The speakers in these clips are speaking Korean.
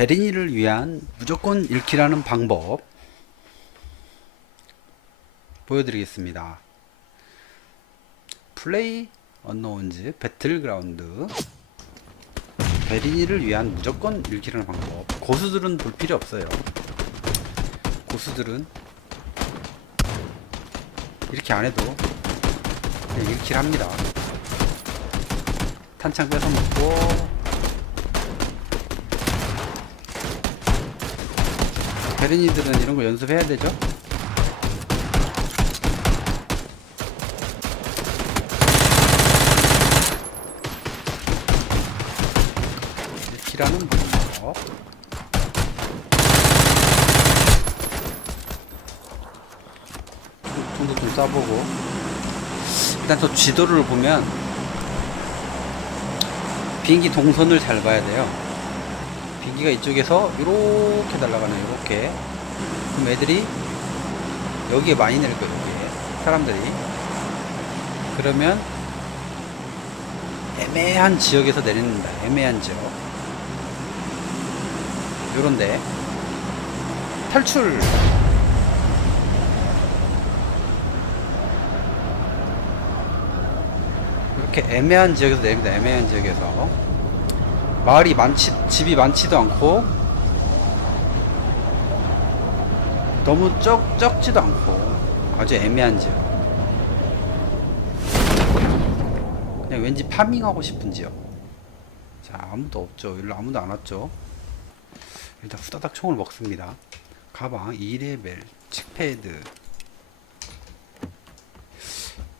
베린이를 위한 무조건 잃기라는 방법 보여드리겠습니다. 플레이 언노운즈 배틀그라운드 베린이를 위한 무조건 잃기라는 방법 고수들은 볼 필요 없어요. 고수들은 이렇게 안 해도 그냥 잃기를 합니다. 탄창 뺏어 먹고 베린이들은 이런 거 연습해야 되죠? 키라는 방법 총도 좀 쏴보고. 일단 저 지도를 보면 비행기 동선을 잘 봐야 돼요 비행기가 이쪽에서 이렇게 날아가네요 이렇게. 그럼 애들이 여기에 많이 내릴 거예요 여기에. 사람들이. 그러면 애매한 지역에서 내린다 애매한 지역. 요런데. 탈출. 이렇게 애매한 지역에서 내립니다 애매한 지역에서 마을이 많지 집이 많지도 않고 너무 적 적지도 않고 아주 애매한 지역. 그냥 왠지 파밍하고 싶은 지역. 자 아무도 없죠. 일로 아무도 안 왔죠. 일단 후다닥 총을 먹습니다. 가방 2레벨 칙패드.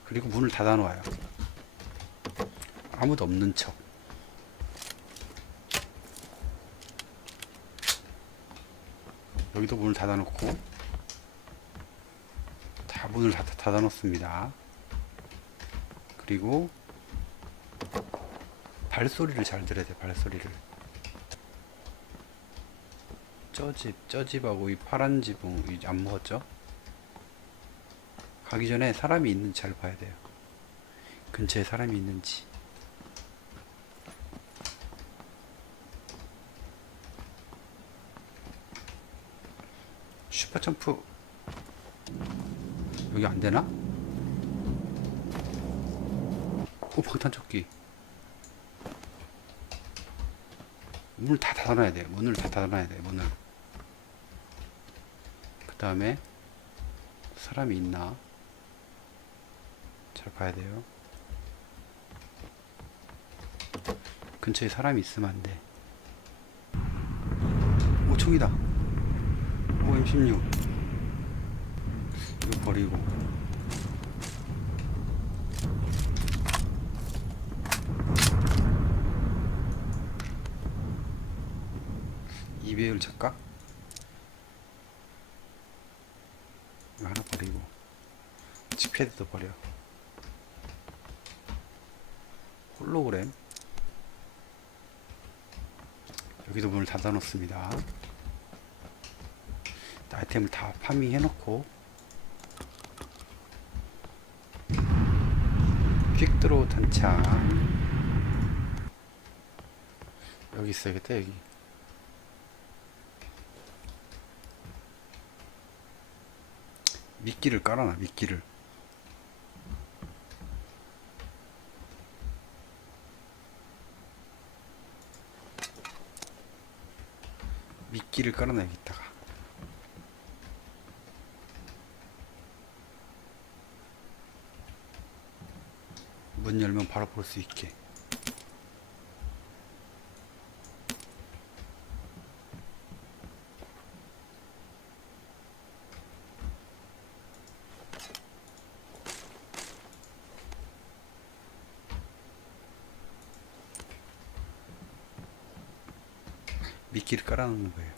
그리고 문을 닫아 놓아요. 아무도 없는 척 여기도 문을 닫아 놓고 다 문을 다 닫아 놓습니다 그리고 발소리를 잘 들어야 돼 발소리를 저 집, 저 집하고 이 파란 이제 안 먹었죠? 가기 전에 사람이 있는지 잘 봐야 돼요. 근처에 사람이 있는지. 슈퍼점프. 여기 안 되나? 오 방탄조끼. 문을 다 닫아놔야 돼. 문을 다 닫아놔야 돼 문을. 그 다음에 사람이 있나? 잘 봐야 돼요. 근처에 사람이 있으면 안돼. 오 총이다 오 M16 이거 버리고. 이배율 작가? 이거 하나 버리고. 지패드도 버려. 홀로그램. 여기도 문을 닫아 놓습니다 아이템을 다 파밍해 놓고 퀵드로우 탄창. 여기 있어야겠다 여기. 미끼를 깔아놔 미끼를. 미끼를 깔아놔 여기다가 문 열면 바로 볼 수 있게 미끼를 깔아놓는 거예요.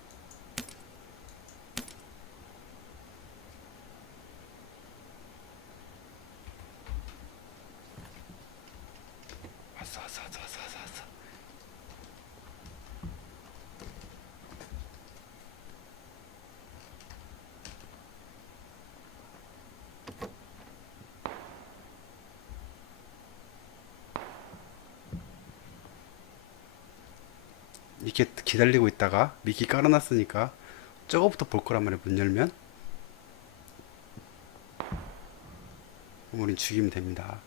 왔어, 왔어, 왔어, 왔어, 왔어, 왔어. 이렇게 기다리고 있다가 미끼 깔아놨으니까 저거부터 볼 거란 말이야 문 열면. 우린 죽이면 됩니다.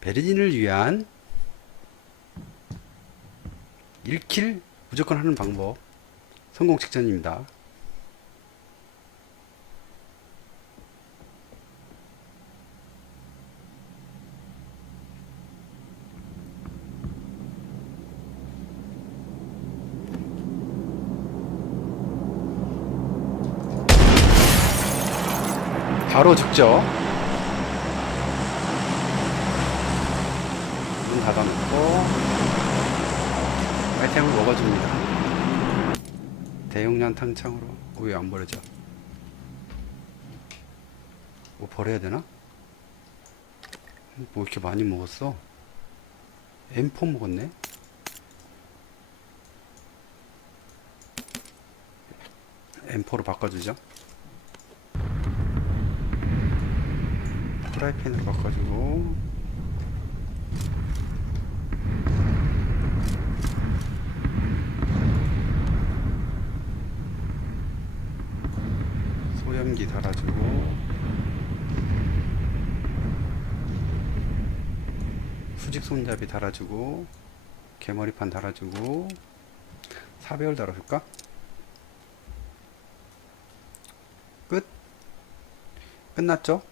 베르딘을 위한 1킬 무조건 하는 방법 성공 직전입니다 바로 죽죠. 문 닫아놓고 아이템을 먹어줍니다. 대용량 탕창으로 왜 안 버려져? 뭐 버려야 되나? 뭐 이렇게 많이 먹었어? M4 먹었네? M4로 바꿔주죠. 프라이팬으로 바꿔주고. 소염기 달아주고. 수직 손잡이 달아주고. 개머리판 달아주고. 사배열 달아줄까? 끝. 끝났죠?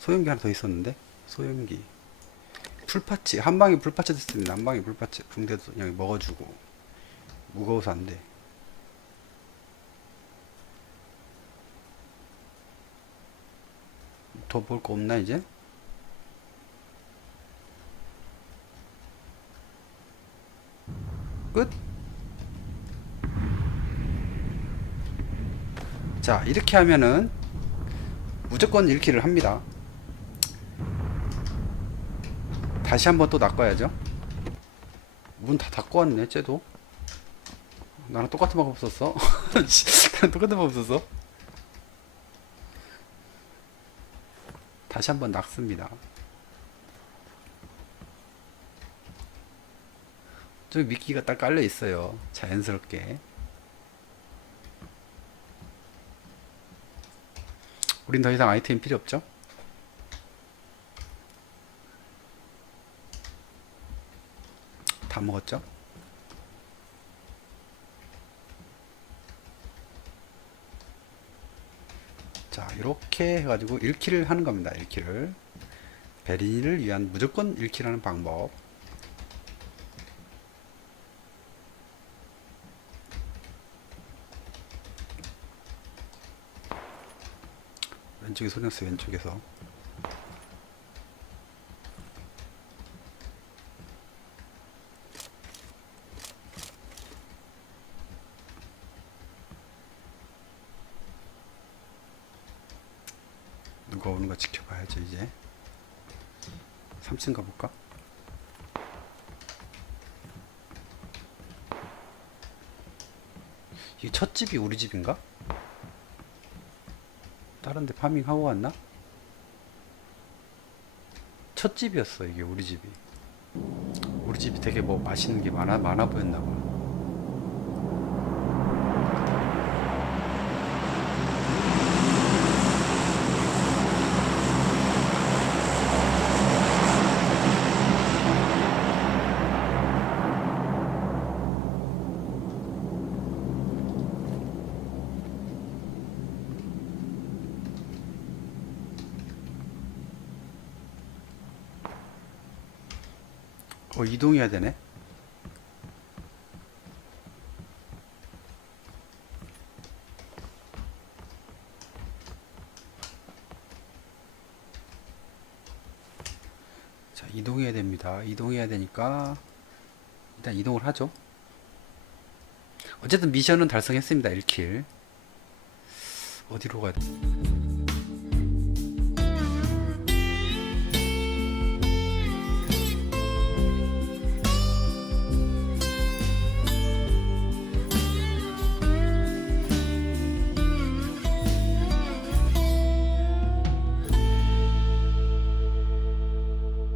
소염기 하나 더 있었는데? 소염기. 풀파츠 한 방에 풀파츠 됐습니다. 한 방에 풀파츠. 붕대도 그냥 먹어주고. 무거워서 안돼. 더 볼 거 없나 이제? 끝? 자, 이렇게 하면은 무조건 1킬을 합니다. 다시 한번 또 낚아야죠. 문 다 닫고 왔네, 쟤도. 나랑 똑같은 방법 썼어. 나랑 똑같은 방법 썼어. 다시 한번 낚습니다. 저기 미끼가 딱 깔려 있어요. 자연스럽게. 우린 더 이상 아이템 필요 없죠? 다 먹었죠? 자, 이렇게 해가지고 1킬을 하는 겁니다. 1킬을. 베리를 위한 무조건 1킬 하는 방법. 왼쪽에 소리 났어요, 왼쪽에서. 누가 오는 거 지켜봐야죠, 이제. 3층 가볼까? 이 첫 집이 우리 집인가? 다른 데 파밍하고 왔나? 첫 집이었어 이게 우리 집이 우리 집이 되게 뭐 맛있는 게 많아 많아 보였나 봐 어 이동해야 되네. 자 이동해야 됩니다. 이동해야 되니까 일단 이동을 하죠. 어쨌든 미션은 달성했습니다 1킬. 어디로 가야 돼